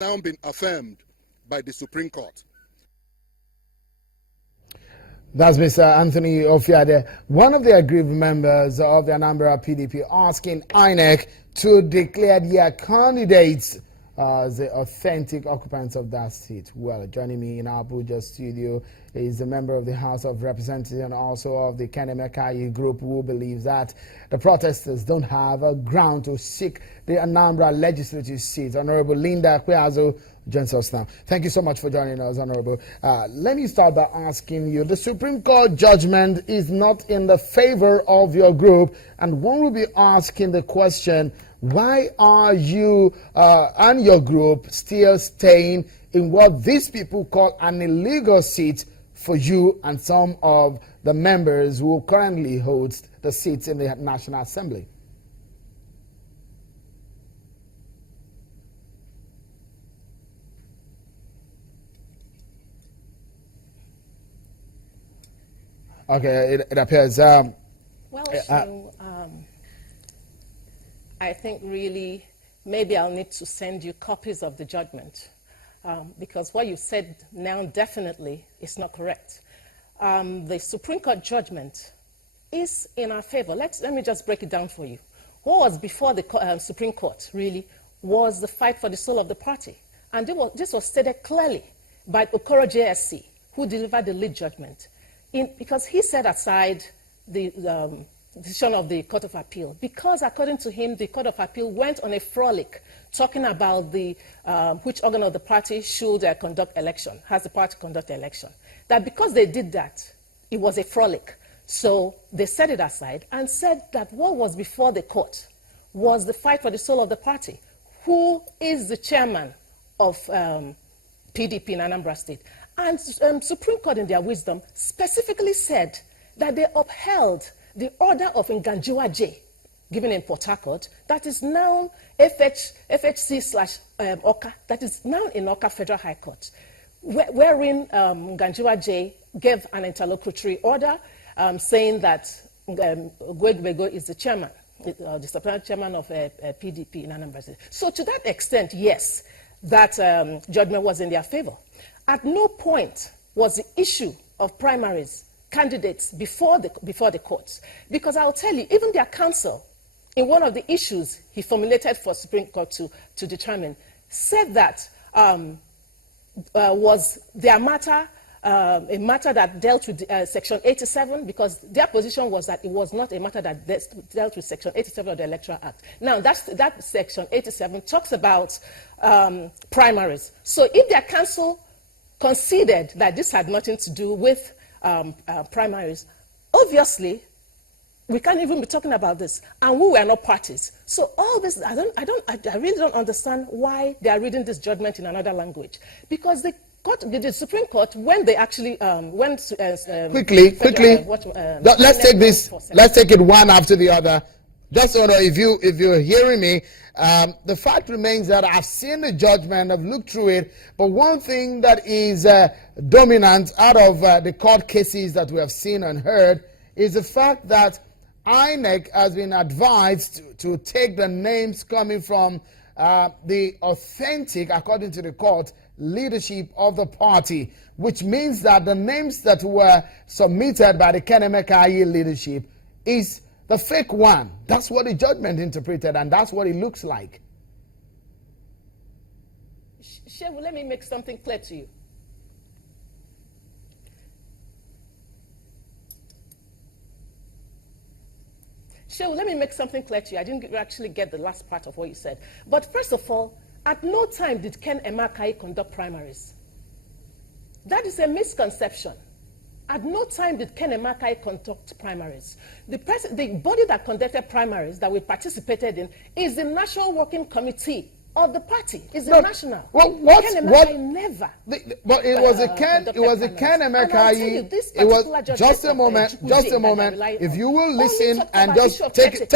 now been affirmed by the Supreme Court. That's Mr. Anthony Ofiade, one of the aggrieved members of the Anambra PDP, asking INEC to declare their candidates as the authentic occupants of that seat. Well, joining me in our Abuja studio is a member of the House of Representatives and also of the Kenemekai group, who believes that the protesters don't have a ground to seek the Anambra legislative seat. Honorable Linda Kweazo joins us now. Thank you so much for joining us, Honorable. Let me start by asking you, the Supreme Court judgment is not in the favor of your group, and one will be asking the question, why are you and your group still staying in what these people call an illegal seat for you and some of the members who currently hold the seats in the National Assembly? Okay, it appears. I think really maybe I'll need to send you copies of the judgment because what you said now definitely is not correct. The Supreme Court judgment is in our favor. Let me just break it down for you. What was before the Supreme Court really was the fight for the soul of the party. And this was stated clearly by Okoro JSC, who delivered the lead judgment. Because he set aside the decision of the Court of Appeal, because according to him, the Court of Appeal went on a frolic talking about which organ of the party should conduct election, has the party conduct election. That because they did that, it was a frolic. So they set it aside and said that what was before the court was the fight for the soul of the party. Who is the chairman of PDP in Anambra State? And Supreme Court, in their wisdom, specifically said that they upheld the order of Nganjiwa J, given in Port Harcourt, that is now FHC/Oka, that is now in Oka Federal High Court, wherein Nganjiwa J gave an interlocutory order saying that Gwegwego is the chairman, the supplementary chairman of PDP in Anambra State. So to that extent, yes, that judgment was in their favor. At no point was the issue of primaries candidates before the courts. Because I'll tell you, even their counsel, in one of the issues he formulated for Supreme Court to determine, said that was their matter, a matter that dealt with Section 87, because their position was that it was not a matter that dealt with Section 87 of the Electoral Act. Now, that Section 87 talks about primaries. So if their counsel conceded that this had nothing to do with primaries, obviously we can't even be talking about this, and we were not parties. So all this, I really don't understand why they are reading this judgment in another language, because the Supreme Court, when they actually went quickly, let's take this. Let's take it one after the other. Just so that if you're hearing me, the fact remains that I've seen the judgment, I've looked through it, but one thing that is dominant out of the court cases that we have seen and heard is the fact that INEC has been advised to take the names coming from the authentic, according to the court, leadership of the party, which means that the names that were submitted by the Kenemekai leadership is the fake one. That's what the judgment interpreted, and that's what it looks like. Shehu, let me make something clear to you. Shehu, let me make something clear to you. I didn't actually get the last part of what you said. But first of all, at no time did Ken Emakai conduct primaries. That is a misconception. At no time did Ken Emakai conduct primaries. The body that conducted primaries that we participated in is the National Working Committee of the party. It's the national. Well, Ken Emakai never. But it was a Ken. It was a Ken Emakai. It was just a moment. Just a moment. If you will listen and just take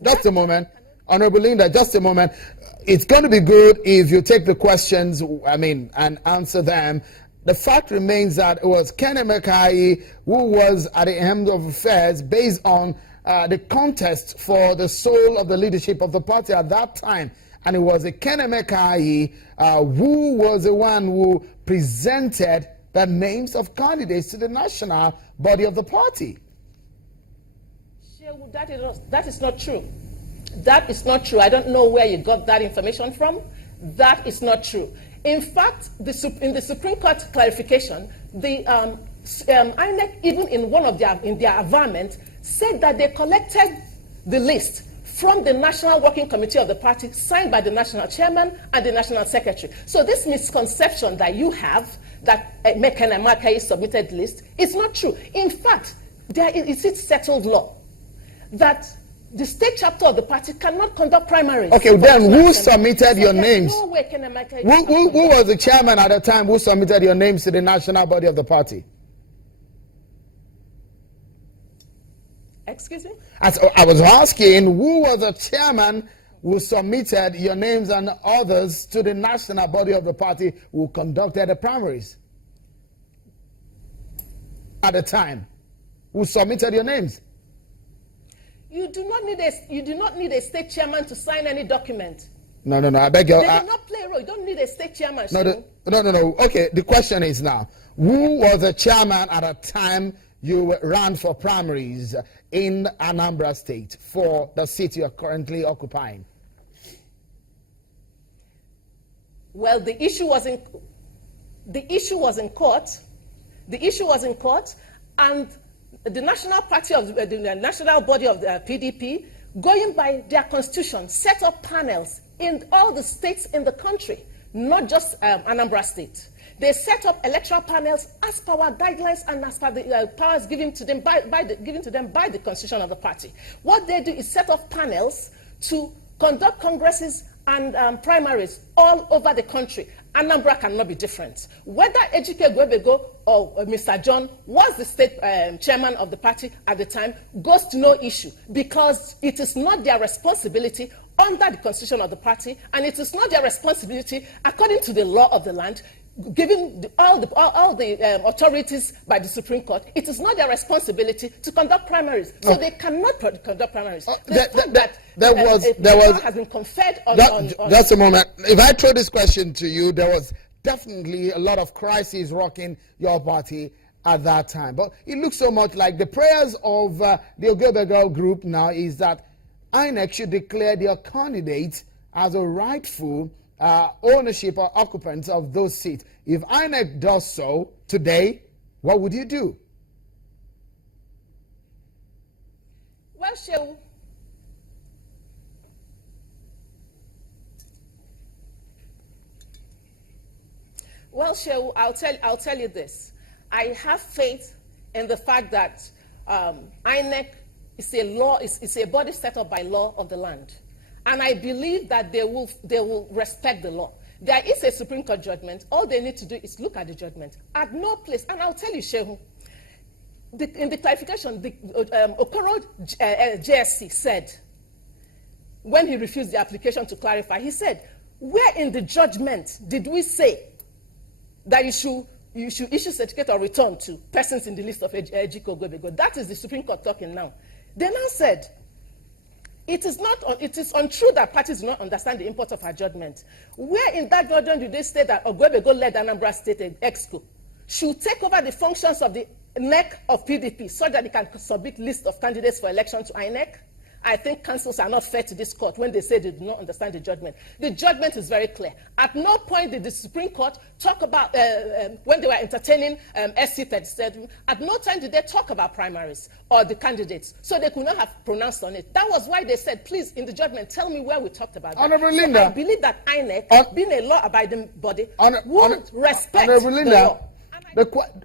just a moment, Honorable Linda. Just a moment. It's going to be good if you take the questions. And answer them. The fact remains that it was Ken Emakai who was at the end of affairs based on the contest for the soul of the leadership of the party at that time. and it was a Kenemekai who was the one who presented the names of candidates to the national body of the party. That is not true. That is not true. I don't know where you got that information from. That is not true. In fact, in the Supreme Court clarification, the INEC, even in their averment, said that they collected the list from the National Working Committee of the party, signed by the national chairman and the national secretary. So this misconception that you have that Mekene Makai submitted list is not true. In fact, it's settled law that the state chapter of the party cannot conduct primaries. Okay, then who submitted your names? No way who was the chairman at the time who submitted your names to the national body of the party? Excuse me? I was asking, who was the chairman who submitted your names and others to the national body of the party who conducted the primaries at the time? Who submitted your names? You do not need a state chairman to sign any document. No, I beg you. They do not play a role. You don't need a state chairman. No. Okay, the question is now, who was the chairman at the time you ran for primaries in Anambra State for the seat you are currently occupying? Well, the issue was in court. The issue was in court, and the national party of the national body of the PDP, going by their constitution, set up panels in all the states in the country, not just Anambra State. They set up electoral panels as per our guidelines and as per the powers given to them by the constitution of the party. What they do is set up panels to conduct congresses and primaries all over the country. Anambra cannot be different. Whether Ejike Gwebego or Mr. John was the state chairman of the party at the time goes to no issue, because it is not their responsibility under the constitution of the party, and it is not their responsibility according to the law of the land, given all the authorities by the Supreme Court. It is not their responsibility to conduct primaries, so they cannot conduct primaries. There has been conferred on. Just a moment. If I throw this question to you, there was definitely a lot of crises rocking your party at that time. But it looks so much like the prayers of the Ogobego group now is that INEC should declare their candidates as a rightful ownership or occupants of those seats. If INEC does so today, what would you do? Well, Shehu, I'll tell you this. I have faith in the fact that INEC is a body set up by law of the land. And I believe that they will respect the law. There is a Supreme Court judgment. All they need to do is look at the judgment. At no place, and I'll tell you, Shehu, in the clarification, Okoro JSC said, when he refused the application to clarify, he said, where in the judgment did we say that you should issue certificate of return to persons in the list of Ejike Ogwebego? That is the Supreme Court talking now. They now said, it is untrue that parties do not understand the import of our judgment. Where in that judgment do they state that Ogwebego-led Anambra State Exco should take over the functions of the NEC of PDP so that they can submit list of candidates for election to INEC? I think counsels are not fair to this court when they say they do not understand the judgment. The judgment is very clear. At no point did the Supreme Court talk about, when they were entertaining SC37, at no time did they talk about primaries or the candidates. So they could not have pronounced on it. That was why they said, please, in the judgment, tell me where we talked about that. Honorable Linda, so I believe that INEC, being a law-abiding body, would respect the law.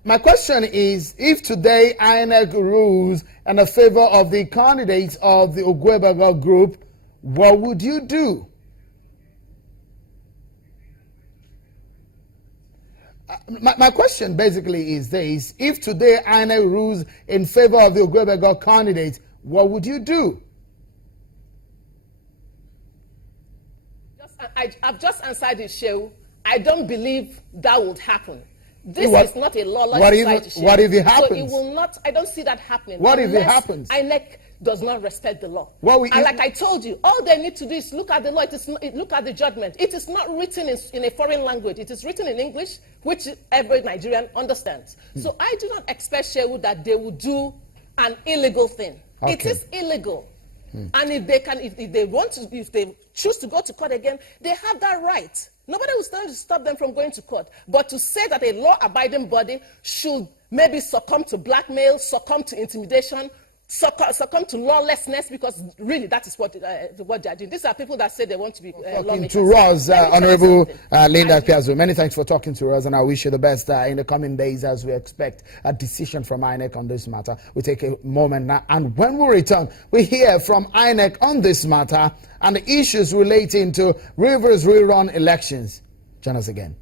My question is, if today INEC rules in favor of the candidates of the Ogwebego group, what would you do? My question basically is this: if today INEC rules in favor of the Ogwebego candidates, what would you do? I've just answered it, Shehu. I don't believe that would happen. This What- is not a lawless what if- society. what if it So happens? it will not, I don't see that happening. What if it unless happens? INEC does not respect the law. What we- And like I told you, all they need to do is look at the law. Look at the judgment. It is not written in a foreign language. It is written in English, which every Nigerian understands. So I do not expect Shehu that they will do an illegal thing. It Okay. is illegal. And if they choose to go to court again, they have that right. Nobody will stand to stop them from going to court. But to say that a law-abiding body should maybe succumb to blackmail, succumb to intimidation, succumb to lawlessness, because really that is what they are doing. These are people that say they want to be Talking lawmakers. to us, Let me tell you Honorable something. Linda Piazzo. Many thanks for talking to us, and I wish you the best in the coming days as we expect a decision from INEC on this matter. We take a moment now, and when we return, we hear from INEC on this matter and the issues relating to Rivers rerun elections. Join us again.